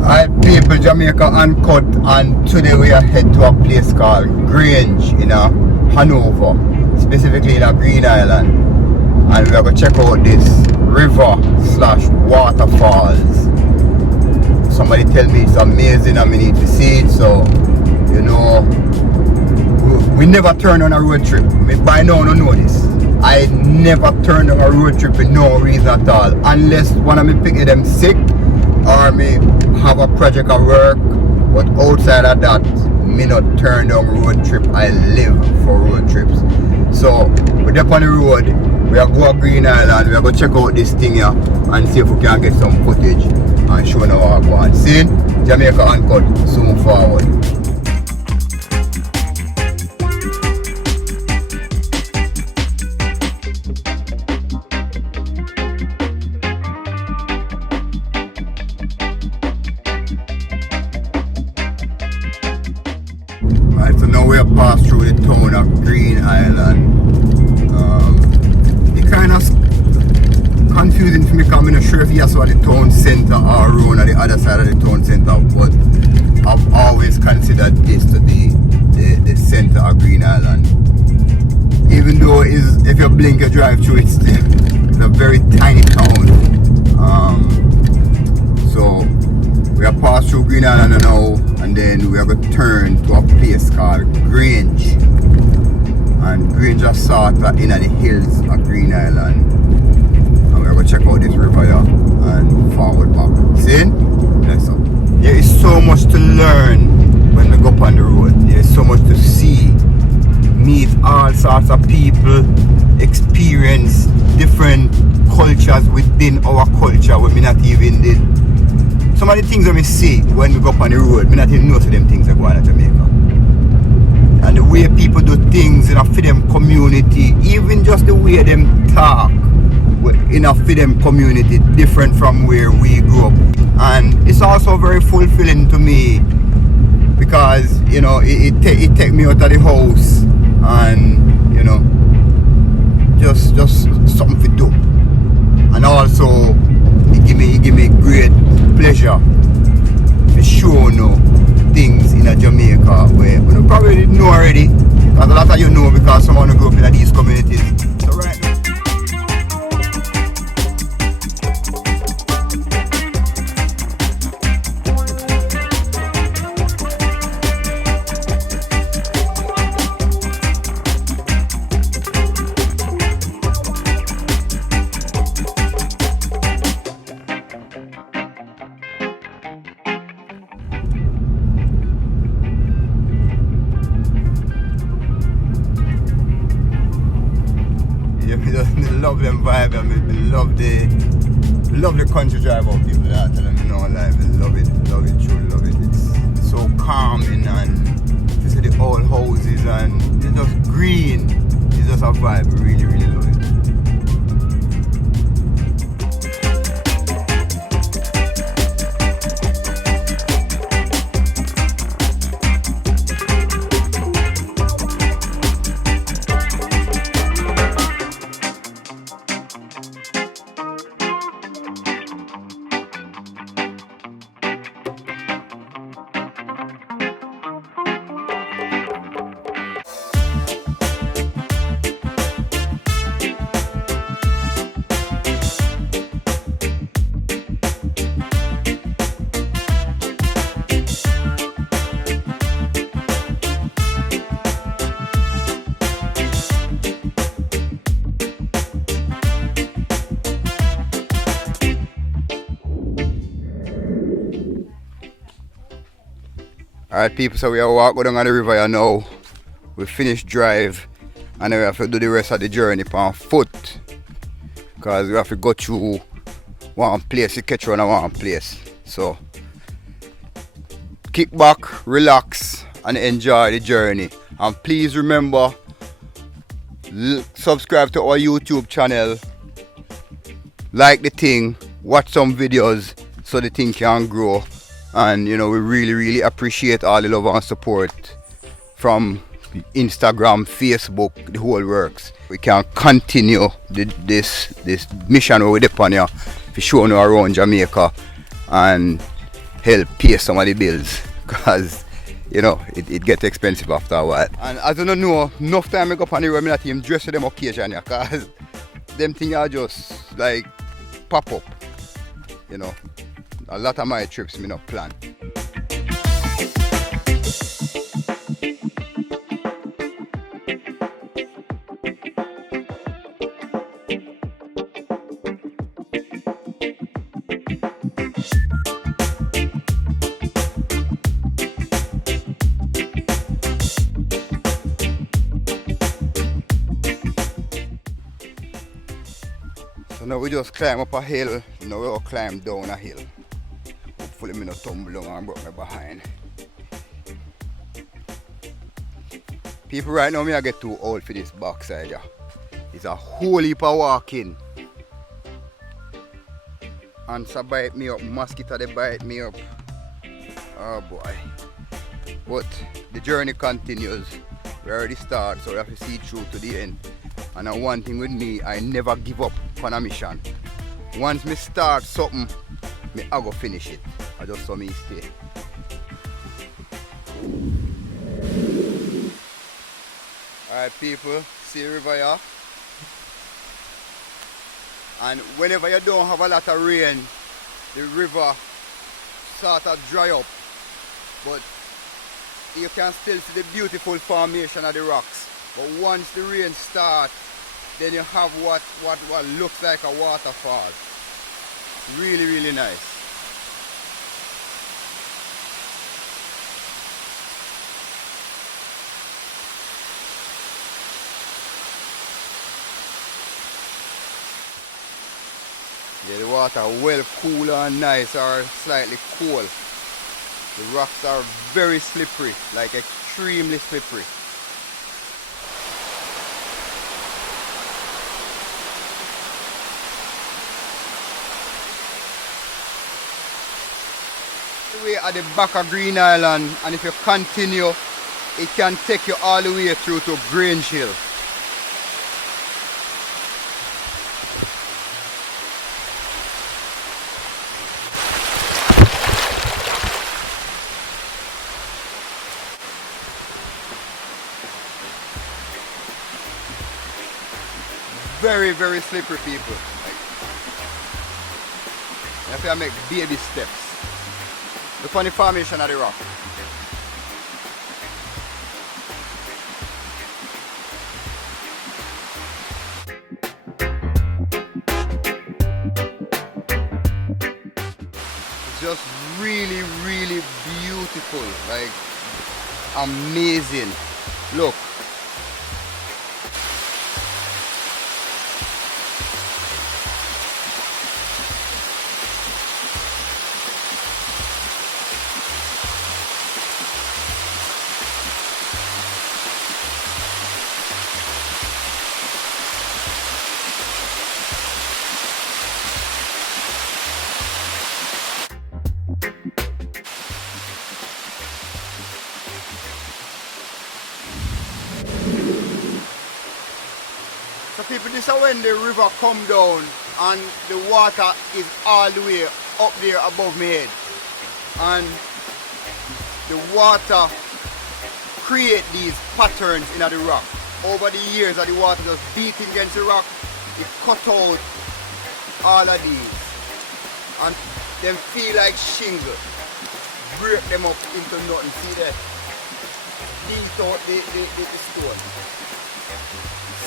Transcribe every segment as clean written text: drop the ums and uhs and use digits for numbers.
Alright people, Jamaica Uncut, and today we are head to a place called Grange in Hanover, specifically in Green Island, and we are going to check out this river slash waterfalls. Somebody tell me it's amazing and we need to see it, so you know, we never turn on a road trip. By now I don't know this. I never turn on a road trip for no reason at all, unless one of me pick them sick or me have a project at work. But outside of that, me not turn down road trip. I live for road trips. So we're up on the road, we are going to Green Island, we are going to check out this thing here and see if we can get some footage and show now what we're going. See, Jamaica Uncut, soon forward. So now we have passed through the town of Green Island. It kind of confusing for me because I'm not sure if yes on the town centre or around on the other side of the town centre, but I've always considered this to be the centre of Green Island. Even though if you blink you drive through, it's a very tiny town. So we are passed through Green Island now, and then we are going to turn to a place called Grange. And Grange is sort of in the hills of Green Island. And we are going to check out this river here and forward back. See? Yes, up. There is so much to learn when we go up on the road. There is so much to see. Meet all sorts of people, experience different cultures within our culture we may not even did. Some of the things that we see when we go up on the road, we not even know them things that go on in Jamaica. And the way people do things in a for them community, even just the way them talk in a for them community, different from where we grew up. And it's also very fulfilling to me because, you know, it take me out of the house and, you know, just something to do. And also it give me great pleasure to show things in Jamaica where you probably didn't know already, because a lot of you know because someone who grew up in these communities. So right now, love them vibe. I mean, love the country drive out people that tell them no life. Love it, truly love it. It's so calming, and you see the old houses and it's just green. It's just a vibe. Really, really love it. Alright people, so we are walking down on the river here now. We finished drive and then we have to do the rest of the journey on foot, because we have to go through one place to catch on one place. So kick back, relax and enjoy the journey. And please remember, subscribe to our YouTube channel, like the thing, watch some videos so the thing can grow. And you know, we really appreciate all the love and support from Instagram, Facebook, the whole works. We can continue this mission we're on here for showing around Jamaica and help pay some of the bills, because you know it gets expensive after a while. And as you don't know, enough time I go up on the road, I not even dress with them occasion, because them things are just like pop up. You know, a lot of my trips me not plan. So now we just climb up a hill, now we will climb down a hill. Hopefully me not tumble down and broke my behind. People right now, me I get too old for this backside. Yeah. It's a whole heap of walking. Ants bite me up, mosquito they bite me up. Oh boy. But the journey continues. We already start, so we have to see through to the end. And one thing with me, I never give up on a mission. Once me start something, I go finish it. I just saw me stay. Alright people, see the river here? And whenever you don't have a lot of rain, the river sort of dry up. But you can still see the beautiful formation of the rocks. But once the rain starts, then you have what looks like a waterfall. Really, really nice. Yeah, the water well cool and nice, or slightly cold. The rocks are very slippery, like extremely slippery. Way at the back of Green Island, and if you continue, it can take you all the way through to Grange Hill. Very, very slippery, people. You have to make baby steps. Look on the formation of the rock. It's just really, really beautiful. Like, amazing. Look. So people, this is when the river come down and the water is all the way up there above my head. And the water create these patterns in the rock. Over the years that the water just beating against the rock, it cut out all of these. And them feel like shingle. Break them up into nothing. See that? Beat out the stone.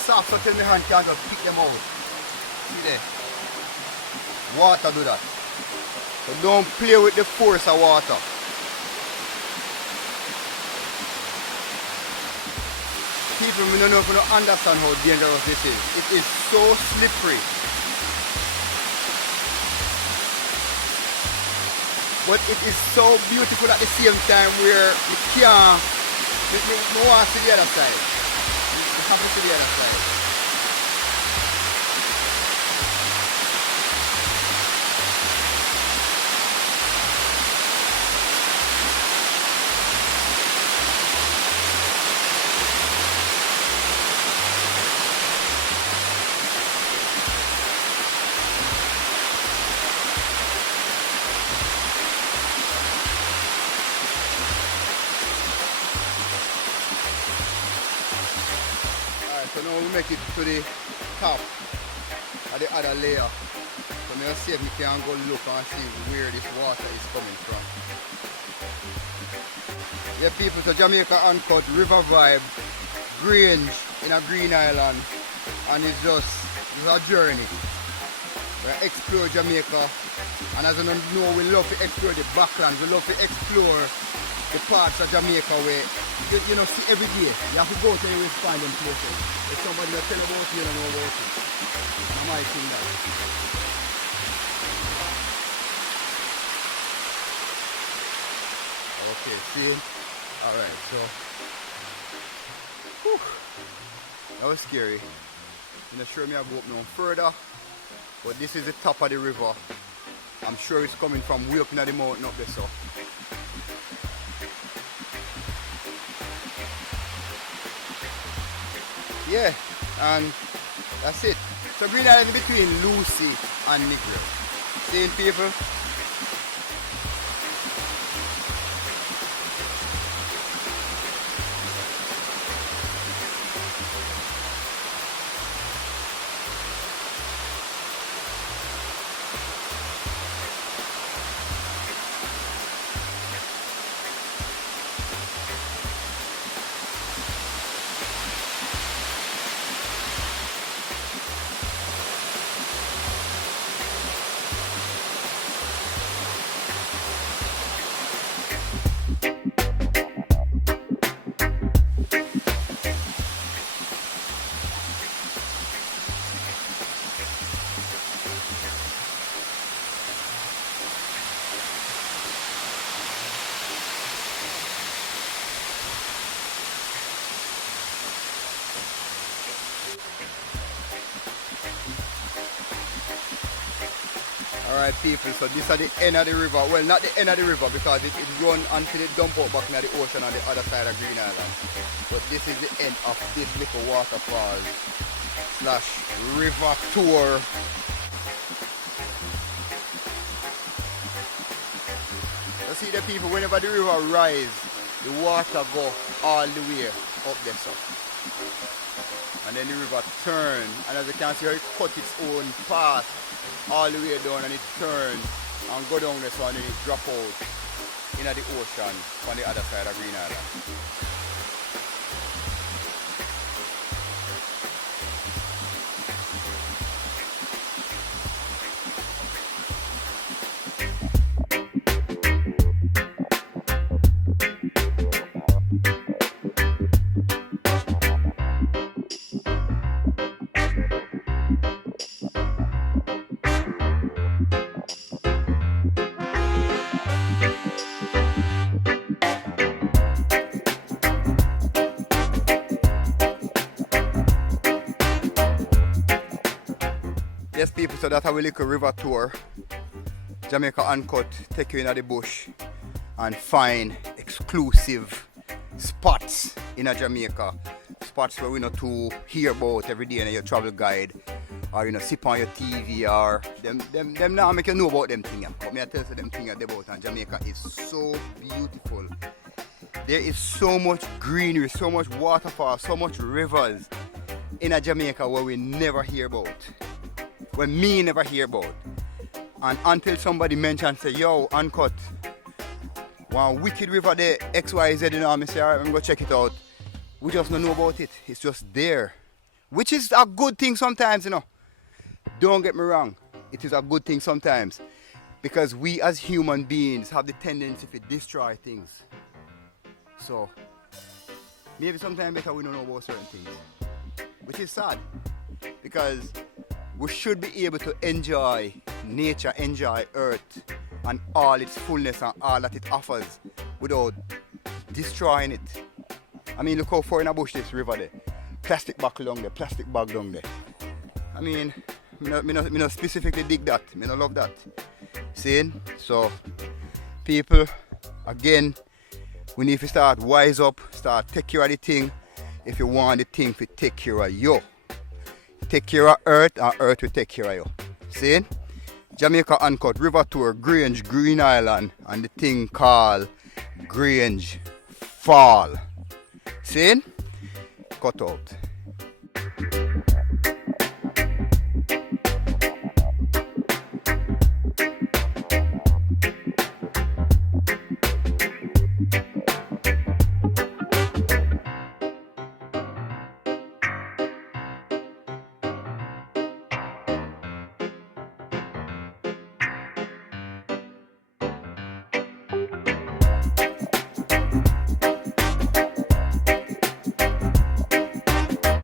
Soft so till my hand can just pick them out. See there? Water do that. So don't play with the force of water. People, I don't know if you don't understand how dangerous this is. It is so slippery. But it is so beautiful at the same time where you can't, you want to see the other side. You have to see the other side. make it to the top of the other layer. So I'm going to see if we can go look and see where this water is coming from. Yeah, people, so Jamaica Uncut, River Vibe, Grange in a Green Island, and it's a journey. We explore Jamaica, and as you know, we love to explore the backlands, we love to explore the parts of Jamaica where you know, see every day. You have to go to anywhere to find them places. If somebody will tell about it, you don't know about it. I might think that. Okay, see? Alright, so whew, that was scary. I'm not sure me I go up no further, but this is the top of the river. I'm sure it's coming from way up in the mountain up there, so. Yeah, and that's it. So Green Island is between Lucy and Negril. Seeing people? Alright people, so this is the end of the river. Well, not the end of the river because it runs until it dump out back into the ocean on the other side of Green Island. But this is the end of this little waterfall / river tour. You see the people, whenever the river rise, the water go all the way up there so. And then the river turn, and as you can see how it cut its own path all the way down, and it turn and go down this one, and it drop out into the ocean on the other side of Green Island. Yes people, so that's our little river tour. Jamaica Uncut, take you into the bush and find exclusive spots in Jamaica. Spots where we not to hear about every day in your travel guide, or you know, sip on your TV, or them now make you know about them things. But me I tell you them things about, and Jamaica is so beautiful. There is so much greenery, so much waterfall, so much rivers in Jamaica where we never hear about. Well, me never hear about. And until somebody mentions, say, yo, Uncut, one wicked river there, XYZ, you know, I say, alright, I'm going to check it out. We just don't know about it. It's just there. Which is a good thing sometimes, you know. Don't get me wrong. It is a good thing sometimes. Because we as human beings have the tendency to destroy things. So, maybe sometimes better we don't know about certain things. Which is sad. Because we should be able to enjoy nature, enjoy earth and all its fullness and all that it offers without destroying it. I mean, look how far in a bush this river there. Plastic bag down there, plastic bag down there. I mean, me no specifically dig that. Me no love that. See? So, people, again, we need to start wise up, start take care of the thing if you want the thing to take care of you. Take care of earth and earth will take care of you. See? Jamaica Uncut River Tour, Grange, Green Island, and the thing called Grange Fall. See? Cut out.